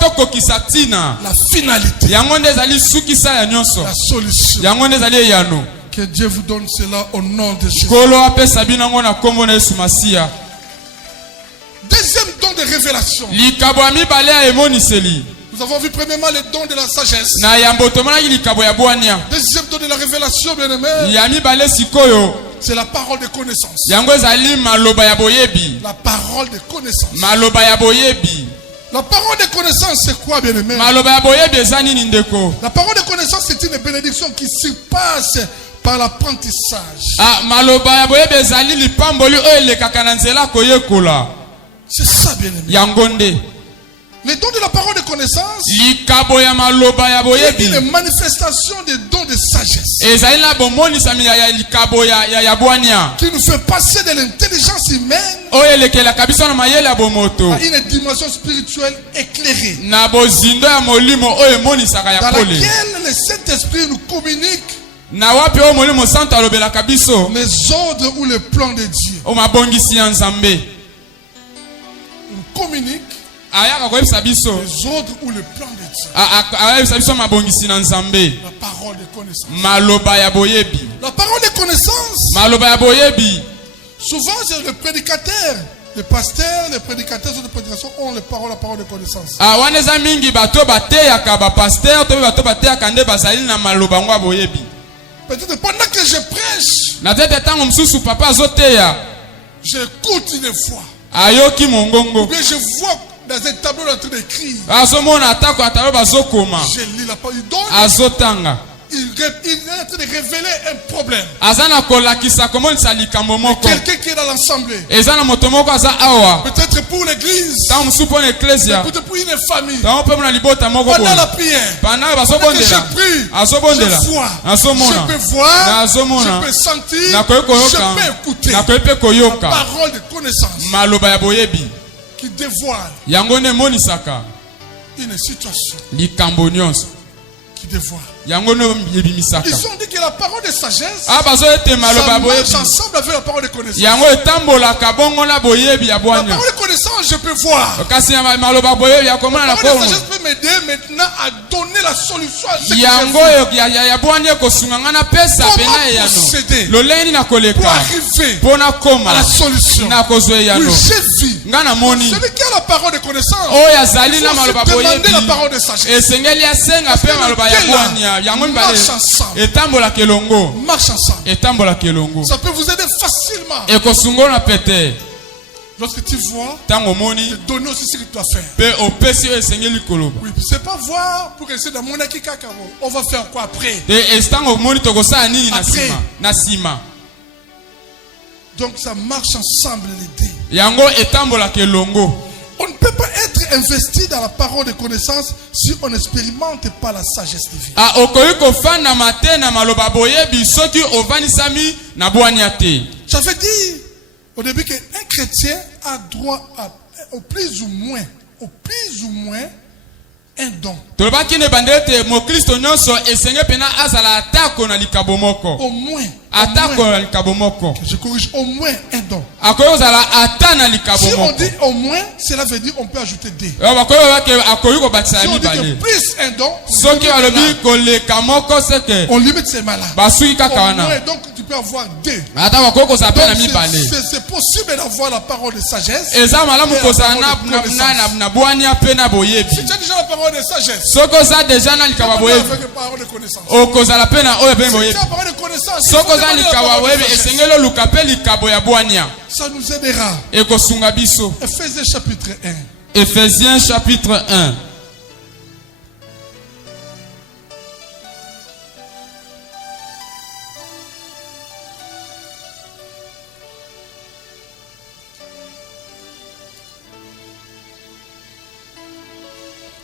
tokokisa ntina la finalité, yango nde ezali sukisa ya nyonso la solution. yango nde ezali eyano Que Dieu vous donne cela au nom de Jésus. nkolo apesa bino yango na nkombo na yesu masiya. Deuxième don de révélation. likabo ya mibale ya emoniseli Nous avons vu premièrement le don de la sagesse. na yambo tomonaki likabo ya bwania. Deuxième don de la révélation, bien-aimé, ya mibale sikoyo c'est la parole de connaissance. yango ezali maloba ya boyebi. La parole de connaissance. maloba ya boyebi La parole de connaissance, c'est quoi, bien-aimé? maloba ya boyebi eza nini ndeko? La parole de connaissance, c'est une bénédiction qui se passe par l'apprentissage. Ah, maloba ya boyebi ezali lipamboli oyo elekaka na nzela koyekola C'est ça, bien-aimé. yango nde Le don de la parole de connaissance likabo ya maloba ya est boyebi une manifestation des dons de sagesse ezali na bomonisami ya likabo ya bwania qui nous fait passer de l'intelligence humaine oyo elekelaka biso na mayele ya bomoto à une dimension spirituelle éclairée, na bozindo ya molimo oyo emonisaka ya dans pole laquelle le Saint-Esprit nous communique na wapi oyo molimo santo alobelaka biso les ordres ou le plan de Dieu. oyo mabongisi ya nzambe Il nous communique ayaka koyebisa biso les ordres ou le plan de Dieu. ayebisa biso mabongisi na nzambe La parole de connaissance. maloba ya boyebi La parole de connaissance, maloba ya boyebi souvent c'est le prédicateur, le pasteur, les prédicateurs de prédication ont la parole de connaissance. wana eza mingi bato bateyaka bapaster to mpe bato bateyaka nde bazali na maloba yango ya boyebi Peut-être pendant que je prêche, na tete ntango mosusu papa azoteya J'écoute une fois. Ayoki Ou mongongo. bien je vois dans un tableau en train d'écrire. Azomona atako atalo bazokoma. Je lis la parole. Donc, Azotanga. il est en train de révéler un problème. Azana kolakisa komonisa likambo moko. Quelqu'un qui est dans l'assemblée. Ezana moto moko aza awa. Peut-être pour l'église. Tango musu pona ecclesia. Peut-être pour une famille. Tango pe mona libota moko Pendant la boye. prière. Pendant Que bazobondela. je prie. Azobondela. Je vois. Azomona. Je peux voir. Azomona. Je peux sentir. Nakoki koyoka. Je peux écouter. Nakoki pe La koyoka. parole de connaissance Maloba ya boyebi. qui dévoile Yango ne monisaka. une situation. Likambo nyonso. Qui dévoile. Yango ne yebimisaka. Ils ont dit que la parole de sagesse, Ah bazo ete maloba ça boyebi. marche ensemble avec la parole de connaissance. Yango etambolaka bongo na boyebi ya La bwanya. parole de connaissance, je peux voir. Kasi ya maloba boyebi ya komona La na parole de kongo. sagesse peut m'aider maintenant à donner la solution à ce que j'ai Yango vu. ya bwanya kosunga ngana pesa Comment pena yano. procéder Loleni na pour koleka. arriver Pona à koma. la solution. Na kozwe Oui, yano. j'ai vu. Ngana moni. Celui qui a la parole de connaissance, Oya zali il na faut maloba se demander boyebi. la parole de sagesse. Esengeli asenga pe maloba ya bwanya. Yango mbale. Marche ensemble. Etambola kelongo. Marche ensemble. Etambola kelongo. Ça peut vous aider facilement. Ekosungo na pete. Lorsque tu vois, Tango moni. te donner aussi ce que tu dois faire. Pe opesi esengeli koloba. Oui, c'est pas voir pour essayer de mon acquis caca. On va faire quoi après? Te estango moni tokosala nini na Après. sima. Na sima. Donc ça marche ensemble les deux. Yango etambola kelongo. On ne peut pas être investi dans la parole de connaissance si on n'expérimente pas la sagesse divine. Ah, okoyi kofanda mate na maloba boyebi soki ovanisami na bwanya te. J'avais dit au début qu'un chrétien a droit à, au plus ou moins, un don. Tolobaki ne bandele te mokristo nyonso esenge pena azala atako na likabo moko. Au moins. Atako na likabo moko. Je corrige, au moins un don. Akoyi ozala ata na likabo Si on moko. dit au moins, cela veut dire on peut ajouter deux. Bakoyi babake akoyi kobatisa Si on dit que mibale. plus un don, Soki balobi koleka moko seke on limite ces malades. basuki Au kaka moins, wana. donc tu peux avoir deux. Ata bakoyi kozala pe na Donc, mibale. c'est possible d'avoir la parole de sagesse. Eza malamu et la kozala parole de connaissance. na bwanya pe na boyebi. Si tu as déjà la parole de sagesse, Soki oza deja na likabo tu boyebi. avec la parole de connaissance. Okozala pe na oyo pe Si tu boyebi. as la parole de connaissance, il Soki faut oza demander la likabo parole de boyebi sagesse. esengeli oluka pe likabo ya bwanya. Ça nous aidera. Ekosunga biso. Ephésiens chapitre 1. Ephésiens chapitre 1.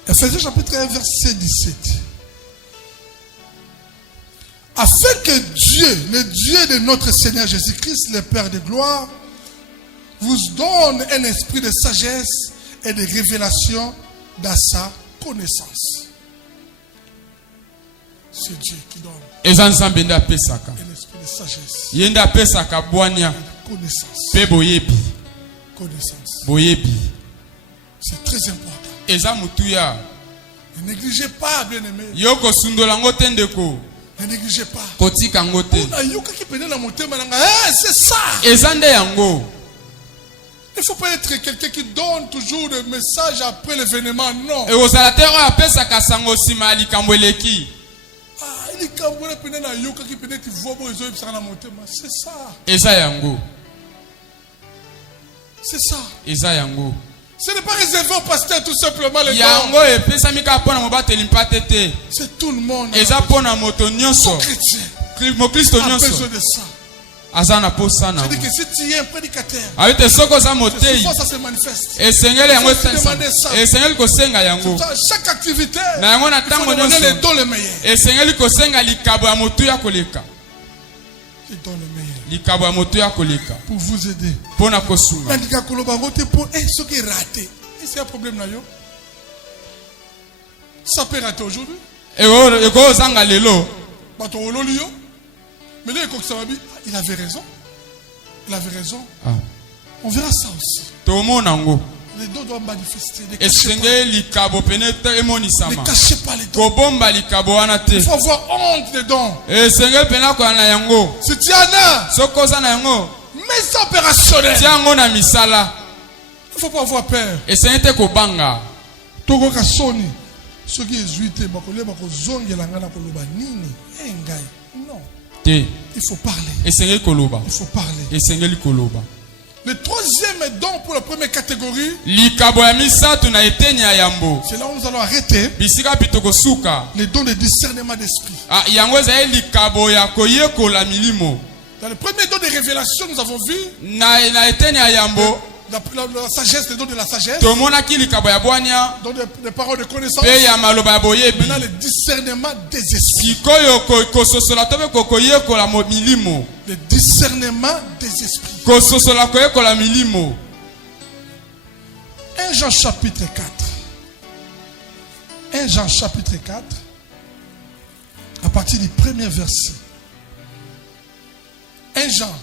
Ephésiens chapitre 1, verset 17. Afin que Dieu, le Dieu de notre Seigneur Jésus-Christ, le Père de gloire, vous donne un esprit de sagesse et de révélation dans sa connaissance. C'est Dieu qui donne Eza nzambe nde apesaka. un esprit de sagesse Ye nde apesaka bwanya et de connaissance. pe boyebi. Connaissance. Boyebi. C'est très important. Eza mutuya. Ne négligez pas, bien-aimé. Yo kosundola ngo te ndeko. Ne négligez pas. Kotika ngo te. C'est ça. Eza nde yango. Il ne faut pas être quelqu'un qui donne toujours des messages après l'événement. Non. Ekozala te oyo apesaka sango nsima ya likambo eleki. C'est ça. Eza yango. C'est ça. Eza yango. Ce n'est pas réservé au pasteur tout simplement les gens. Yango epesami kaka mpona mobateli mpate te. C'est tout le monde. Eza mpona moto nyonso. Tout chrétien Mokristo a nyonso besoin de ça. aza na posa na C'est-à-dire ngo. que si tu es un prédicateur, Ayete soki oza motei souvent ça se manifeste. esengeli yango Il faut demander ça. esengeli kosenga yango. Dans chaque activité, Na yango na il faut ntango demander les nyonso dons les meilleurs. esengeli kosenga likabo ya motu ya koleka. Les dons les meilleurs. Likabo ya motu ya koleka Pour vous aider. mpona kosunga. Nandika koloba ngo te pour ce qui est raté. Et c'est un problème là yo. Ça peut rater aujourd'hui. Ekozanga lelo. Bato ololi yo. Mais là il avait raison. Il avait raison. Ah. On verra ça aussi. Tomona ngo. Les dons doivent manifester. Ne cachez pas, Esengeli likabo pene te ne emonisama. cachez pas les dons. Kobomba likabo wana te. Il faut avoir honte des dons. Esengeli pena koya na yango. Si tu en as, Soki oza na yango mets ça opérationnel. tia yango na misala. Il ne faut pas avoir peur. Esengeli te kobanga. Togo kasoni. Ceux qui est bakolia bakozongela ngana koloba nini? Ngai. Non. Te. Il faut parler. Esengeli koloba. Il faut parler. Esengeli koloba. Le troisième don pour la première catégorie, likabo ya misatu na etenya yambo c'est là où nous allons arrêter. bisika pitoko suka Les dons de discernement d'esprit. yango ezali likabo ya koyekola milimo. Dans le premier don de révélation, nous avons vu na etenya yambo la sagesse, le don de la sagesse, tomonaki likabo ya bwania don des paroles de connaissance. pe ya maloba ya boyebi. Maintenant, le discernement des esprits. sikoyo kososola to pe koyekola milimo. Le discernement des esprits. kososola koyekola milimo. 1 Jean chapitre 4. 1 Jean chapitre 4. À partir du premier verset. 1 Jean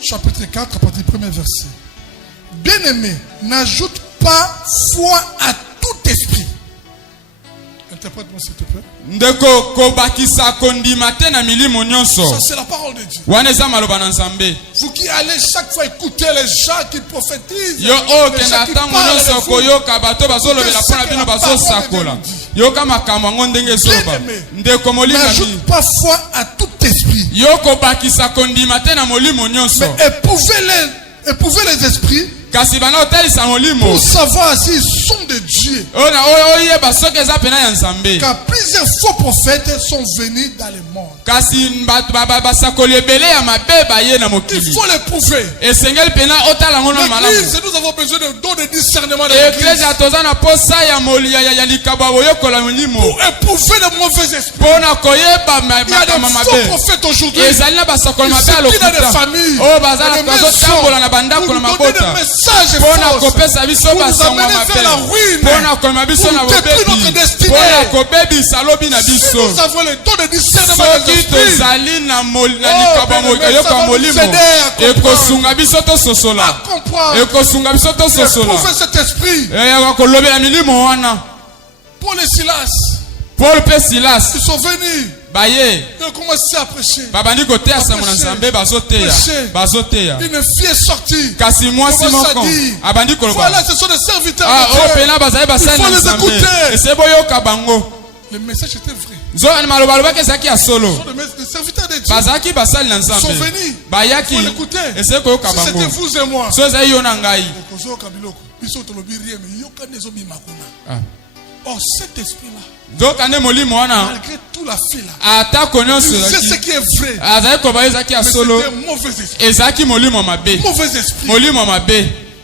chapitre 4 à partir du premier verset. Bien-aimé, n'ajoute pas foi à tout esprit. Interprète-moi s'il te plaît. ndeko kobakisa kondima te na milimo nyonso. Ça c'est la parole de Dieu. wana eza maloba na nzambe. Vous qui allez chaque fois écouter les gens qui prophétisent, yo les gens okenda qui ntango parlent nyonso de vous, koyoka bato bazolobela mpona bino bazosakola yoka makambo yango ndenge ezoba. ndeko molimo n'ajoute pas foi à tout esprit. yo kobakisa kondima te na molimo nyonso. Mais éprouvez les esprits kasi bana otalisa molimo pour savoir s'ils sont de Dieu. oyo oyeba soki eza pena ya nzambe. Car plusieurs faux prophètes sont venus dans le monde. kasi basakoli ebele ya mabe baye na Il mokili. faut les prouver. esengeli pena otala ngo na malamu. L'église, nous avons besoin de dons de discernement de l'église eklesia toza na posa ya likabo ya boyokola molimo pour éprouver les mauvais esprits. mpona koyeba Il y a makambo des mabe. faux prophètes aujourd'hui. ezali na basakoli mabe ya Ils se quittent dans des lokuta familles. oyo bazotambola na Pour bandako nous na donner mabota des messages mpona fausses. kopesa biso Pour nous basango amener mabe vers la ruine. mpona komema biso na Pour détruire bobebi notre destinée. mpona kobebisa lobi na Si biso. nous avons le don de discernement des soki esprits, tozali na likabo bien-aimé, yoka ça va molimo nous aider à ekosunga biso à tososola comprendre, ekosunga biso tososola éprouver cet esprit. eyaka kolobela milimo wana. Paul et Silas, Paul mpe Silas ils sont venus. baye Ils ont commencé à prêcher. babandi koteya sango na nzambe bazoteya. Une fille est sortie. kasi mwasi Commence à moko dire, abandi koloba voilà, ce sont des serviteurs oyo de Dieu. pena bazali basali Il na faut les nzambe écouter. ese boyoka bango. Le message était vrai. nzokani maloba alobaki ezalaki ya Ce solo sont des serviteurs de Dieu. bazalaki basali na Ils sont nzambe venus. bayaki Il faut l'écouter. ese koyoka Si c'était bango. vous et moi. so ezali yo na ngai. Okozoka biloko. Biso tolobi rien, mais yoka nezo bima kuna. Ah. Or cet esprit-là, nzokande molimo wana malgré tout la fait là, atako nyonso il sait ce ezalaki qui est vrai. azali koloba ezalaki ya Mais solo c'était un mauvais esprit. ezalaki molimo mabe. Mauvais esprit. molimo mabe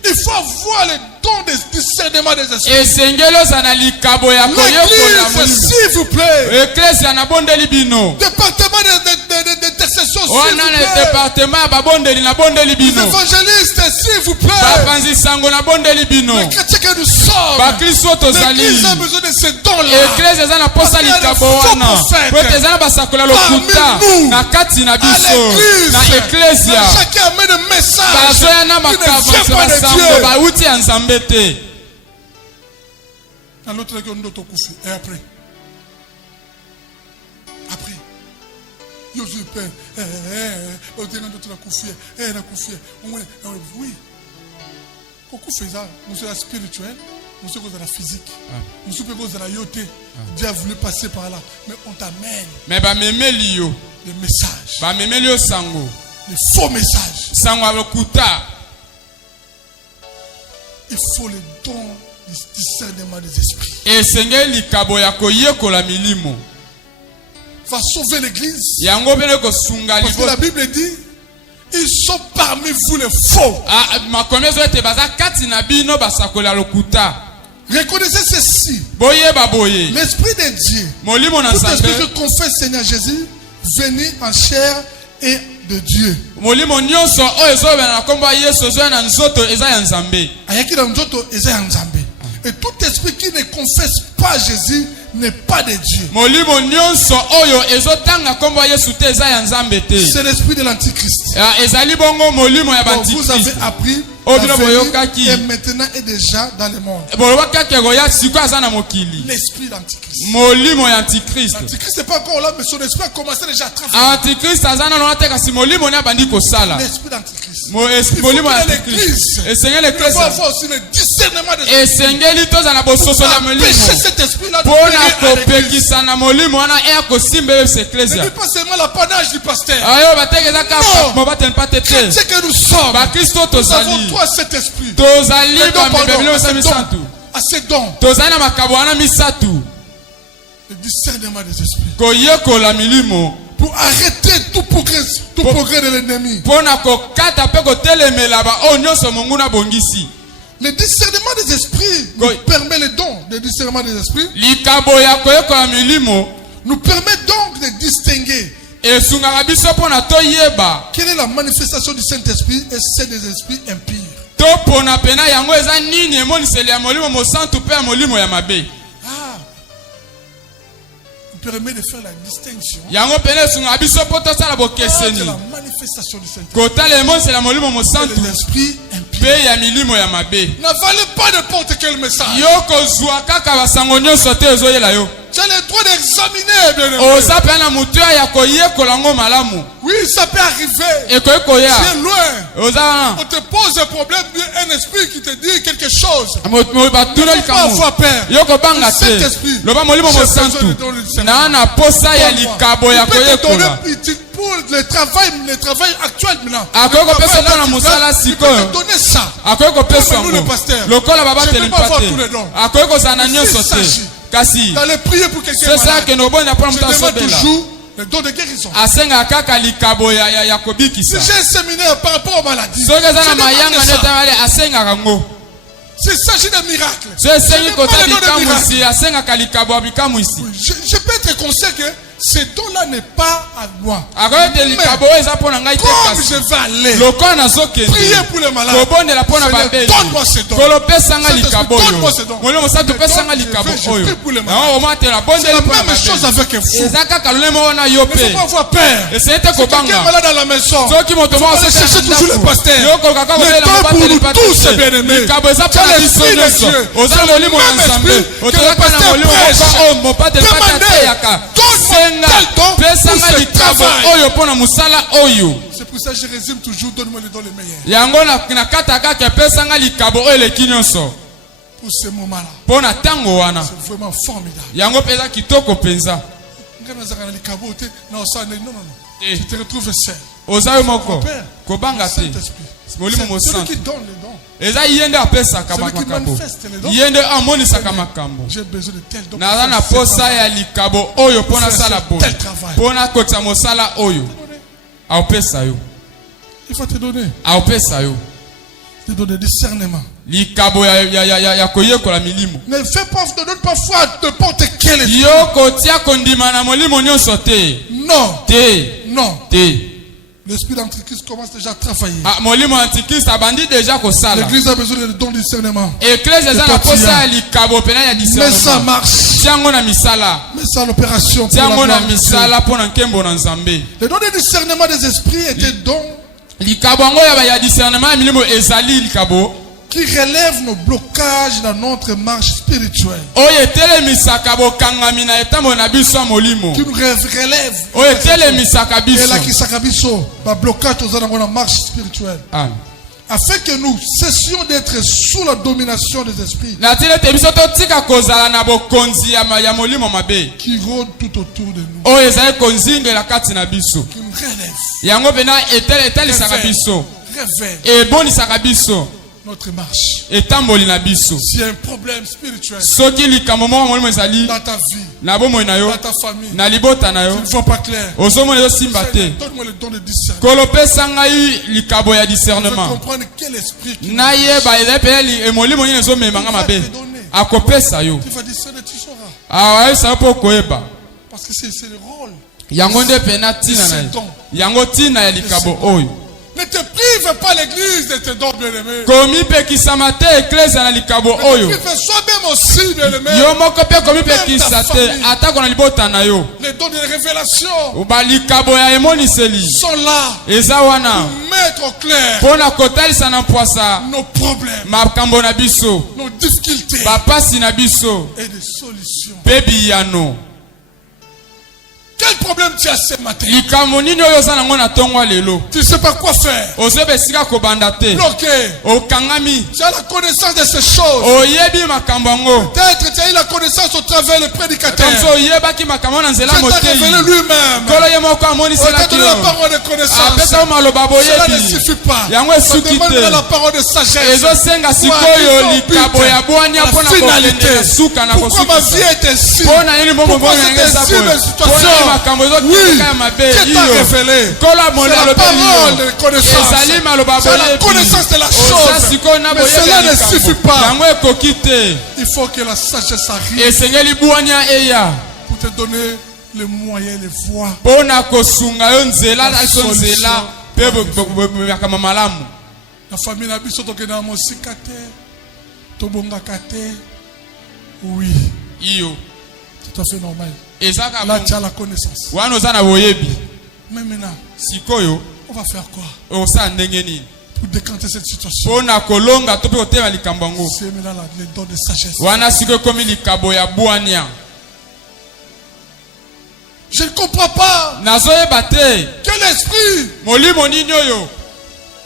Il faut avoir le don de discernement des esprits. esengeli ozala na likabo ya koyekola L'église, molimo. s'il vous plaît. eklesia nabondeli bino Département d'intercession, s'il wana na vous plaît. departement ya babondeli nabondeli Les bino évangélistes, s'il vous plaît. bapanzi sango nabondeli bino Les chrétiens que nous sommes. bakristo tozali L'église a besoin de ces dons-là. eklesia eza na posa Parce qu'il y a likabo des faux wana prophètes. po ete eza na basakola lokuta Parmi nous. na kati na À biso l'église. na eklesia Chacun amène un message. bazoya na qui ne vient makavanse pas de basango Dieu. bauti ya nzambe te. Dans l'autre région, nous avons couché. Et après. Après. Yo, je peine. On dit, nous avons couché. Oui. Quand on fait ça, nous sommes spirituel, nous sommes dans la physique. Nous sommes dans la yoté. Dieu a voulu passer par là. Mais on t'amène me bamemeli yo des messages. bamemeli yo sango Des faux messages. sango ya lokuta. Il faut le don du discernement des esprits. esengeli likabo ya koyekola milimo Va sauver l'église. yango pene kosunga Parce que la libo. Bible dit, ils sont parmi vous les faux. makomi ezo ete baza kati na bino basakoli ya lokuta. Reconnaissez ceci. boyeba boye L'Esprit de Dieu, molimo na tout esprit nzambe qui confesse Seigneur Jésus, venu en chair et de Dieu. molimo nyonso oyo ezobela na nkombo ya yesu ezoya na nzoto eza ya nzambe. Ayaki na nzoto eza ya Nzambe. Et tout esprit qui ne confesse pas Jésus n'est pas de Dieu. molimo nyonso oyo ezotanga nkombo ya yesu te eza ya nzambe te. C'est l'esprit de l'antichrist. ezali bongo molimo ya Donc vous avez bantikrist. appris Oh, bino à venir boyokaki. et maintenant est déjà dans le monde. bolobaki akekoya sikoyo aza na mokili. L'esprit d'antichrist. molimo ya antikrist. L'antichrist n'est pas encore là, mais son esprit a commencé déjà à travailler. antikrist aza nano te kasi molimo ni abandi kosala. L'esprit d'antichrist. Mo Il faut molimo ya que l'église. esengeli Il faut eklesa avoir aussi le discernement des esengeli tozala bososo na molimo empêcher cet esprit-là de mpona périr à l'église. kopekisa na molimo wana eya kosimba yesu Ce eklesia n'est pas seulement l'apanage du pasteur. ayo batekeza kaka Non. mobateli mpate te Chrétiens que nous sommes, bakristo nous avons tozali toi cet esprit. tozali Les dons, bamebe pardon, biloko à sa ces dons. misantu À ces dons. tozali na makabo wana misatu Le discernement des esprits. koyekola milimo Pour arrêter tout progrès de l'ennemi. mpona kokata mpe kotelemela baoyo nyonso monguna bongisi Le discernement des esprits nous permet le don de discernement des esprits. likabo ya koyekola milimo Nous permet donc de distinguer esungaka biso mpona toyeba quelle est la manifestation du Saint-Esprit et celle des esprits impurs. to mpona pena yango eza nini emoniseli ya molimo mosantu mpe ya molimo ya mabe Nous permet de faire la distinction yango pena esungaka biso mpo tosala entre bokeseni la manifestation du Saint-Esprit kotala emoniseli ya molimo et mosantu les esprits impurs. mpe ya milimo ya mabe N'avalez pas n'importe quel message. yo kozwa kaka basango nyonso te ezoyela yo Tu as le droit d'examiner, bien aimé. oza mpe na motuya ya koyekola yango malamu Oui, ça peut arriver. ekoki koya Tu es loin. oza wana On te pose un problème, un esprit qui te dit quelque chose. batuna Pas likamu avoir peur. yo kobanga te Saint-Esprit. loba molimo J'ai besoin de mosantu donner le discernement. na na posa ya likabo ya Il peut te donner koyekola pour le travail actuel maintenant. akoki Le kopesa travail là, mpona tu mosala dois- il peut sikoyo te donner ça. akoki kopesa Comme nous, le yango pasteur. lokola Je babateli peux pas avoir tous les mpa te dons. akoki kozala na Mais nyonso s'il te s'agit kasi d'aller prier pour quelqu'un sesa malade, akende kobonda mpona je moto demande asobela toujours le don de guérison. asengaka kaka likabo ya Si kobikisa j'ai un séminaire par rapport aux maladies, soki eza je na demande mayanga nde ça. tamale asengaka ngo S'il s'agit d'un miracle, so esengi je demande kota le don de miracle. likamwisi asengaka likabo ya bikamwisi Je peux être conscient que ce don-là n'est pas à moi. akoki ete likabo oyo eza mpo na ngai te Comme kasi je vais aller lokola nazokende prier pour les malades, kobondela mpo na Seigneur, babeli donne-moi ce don. kolopesanga Saint-Esprit, likabo donne-moi oyo ce don. molimo mosantu Le pesanga don, likabo je oyo prie pour les malades. yango omatela C'est bondeli la mpo na même chose babeli avec un fou. eza kaka lolemo wana yo Il ne faut mpe pas avoir peur. eseye te Si quelqu'un est kobanga malade à la maison, soki moto moko aller chercher toujours le pasteur. yo kolokaka Le kobelela don pour mobateli nous mpate tous, bien-aimés. likabo eza Tu mpo as na biso l'esprit de nyonso Dieu. oza C'est le molimo ya même nzambe esprit que otozaka le pasteur na molimo prêche. moko oyo mopateli mpate Demandez. ateyaka Donne-moi senga tel don pesanga pour ce likabo travail. oyo mpo na mosala oyo c'est pour ça que je résume toujours, donne-moi le don le meilleur. yango nakata kaka epesanga likabo oyo eleki nyonso Pour ce moment-là, mpo na ntango wana c'est vraiment formidable. yango mpe eza kitoko mpenza Non, non, non. Eh. Tu te retrouves seul. oza yo moko Père, kobanga te Saint-Esprit. molimo C'est celui mosantu qui donne les dons. eza ye nde apesaka Celui qui makambo manifeste les dons. ye nde amonisaka makambo J'ai besoin de tel don. naza na pour faire posa ya likabo oyo mpo nasala boye tel travail. mpo nakotisa mosala oyo aopesa yo Il faut te donner. aopesa yo Te donner discernement. likabo ya koyekola milimo Ne fais pas, ne donne pas foi à n'importe quel esprit. yo kotia kondima na molimo nyonso te Non. te Non. te L'esprit d'Antichrist commence déjà à travailler. molimo ya antikrist abandi deja kosala L'église a besoin de don de discernement. eklese eza na posa ya likabo pena ya Mais ça discernement marche. tiango na misala Mais ça l'opération pour tiango la na gloire de Dieu. misala mpo na nkembo na nzambe Le don de discernement des esprits est un don likabo yango ya discernement ya milimo ezali likabo qui relève nos blocages dans notre marche spirituelle. oyo etelemisaka bokangami na etambo na biso ya molimo Qui nous relève. oyo etelemisaka Et biso là qui s'akabiso, bah blocage dans la marche spirituelle. Amen. Afin que nous cessions d'être sous la domination des esprits na tina ete biso totika kozala na bokonzi ya molimo mabe qui rôdent tout autour de nous. oyo ezali konzingela kati na biso Qui nous relèvent. yango pena etalisaka biso Réveille ebonisaka biso notre marche. etamboli na biso S'il y a un problème spirituel soki likambo moko molimo ezali dans ta vie, na bomoi na yo dans ta famille, na libota na tu yo ne vois pas clair. ozomona ezosimba te Seigneur, donne-moi le don de discernement. kolopesa ngai likabo ya Je veux discernement comprendre quel esprit qui nayeba ezali pena molimo nini ezomemanga mabe akopesa yo tu vas discerner, tu sauras. awayesa yo mpo koyeba Parce que c'est le rôle. yango nde pena ntina na ye yango ntina ya likabo oyo Ne te prive pas l'église de tes dons, bien-aimés. komipekisama te eklezia na likabo Ne te oyo prive soi-même aussi, bien-aimé. yo moko mpe komipekisa te atako na libota na yo Les dons de révélation balikabo ya emoniseli sont là eza wana pour mettre au clair mpo na kotalisa na mpwasa nos problèmes, makambo na biso nos difficultés bapasi na biso et des solutions. mpe biyano Que Quel problème tu as ce matin? likambo nini oyo oza nango na ntongo ya lelo Tu ne sais pas quoi faire. ozoyeba esika kobanda te Bloqué. okangami Tu as la connaissance de ces choses. oyebi makambo yango Peut-être tu as eu la connaissance au travers le prédicateur. comme so oyebaki makambo na nzela Dieu t'a motei révélé lui-même. nkolo ye moko On t'a amoniselaki donné la yo parole de connaissance. apesa yo maloba Cela ne boyebi suffit pas. yango On esuki demande te la parole de sagesse. ezosenga Pour sikoyo arriver au likabo but, ya bwania à la mpona finalité. kokende na suka na Pourquoi ma vie kosukisa est ainsi? mpona nini Pourquoi bombo c'est yango eza ainsi boye mes situations? mpona makambo ezokendeka ya mabe Dieu t'a iyo révélé. nkolo C'est la alobeli parole de yo connaissance. ezali maloba C'est la boyebi connaissance de la oza chose. sikoyo na Mais boyebi cela ya ne suffit likambo pas. yango ekoki te Il faut que la sagesse arrive esengeli bwania eya pour te donner les moyens, les voies. mpona kosunga yo nzela aliso nzela mpe makambo malamu La famille n'a biso tokende na mosika te. Tobongaka te. Oui, iyo tout à fait normal. ezaka Là, tu as la connaissance. wana oza na boyebi Mais maintenant, sikoyo on va faire quoi osala ndenge nini pour décanter cette situation? mpona kolonga to mpe kotema likambo yango C'est maintenant les dons de sagesse. wana sikoyo ekomi likabo ya bwania Je ne comprends pas. nazoyeba te Quel esprit molimo nini oyo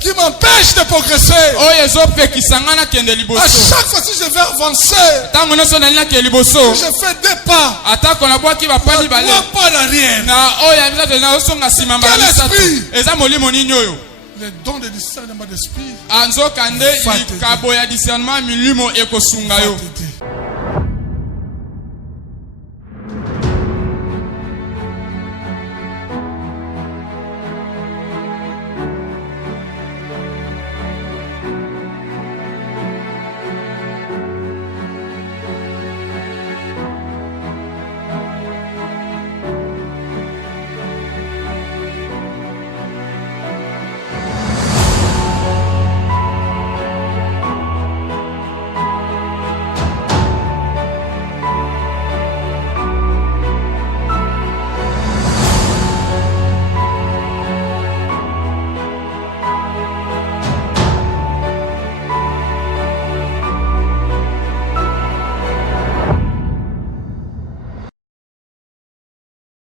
qui m'empêche de progresser? oyo ezopekisa ngai nakende À liboso chaque fois si je vais avancer, ntango nyonso nali nakende liboso je fais des pas. atako nabwaki bapa mibale Trois pas d'arrière. na oyo ya misato nazosonga nsima mbala Quel misato esprit? eza molimo nini oyo Les dons de discernement d'esprit anzoka nde Va t'aider. likabo ya discernement milimo ekosunga va yo t'aider.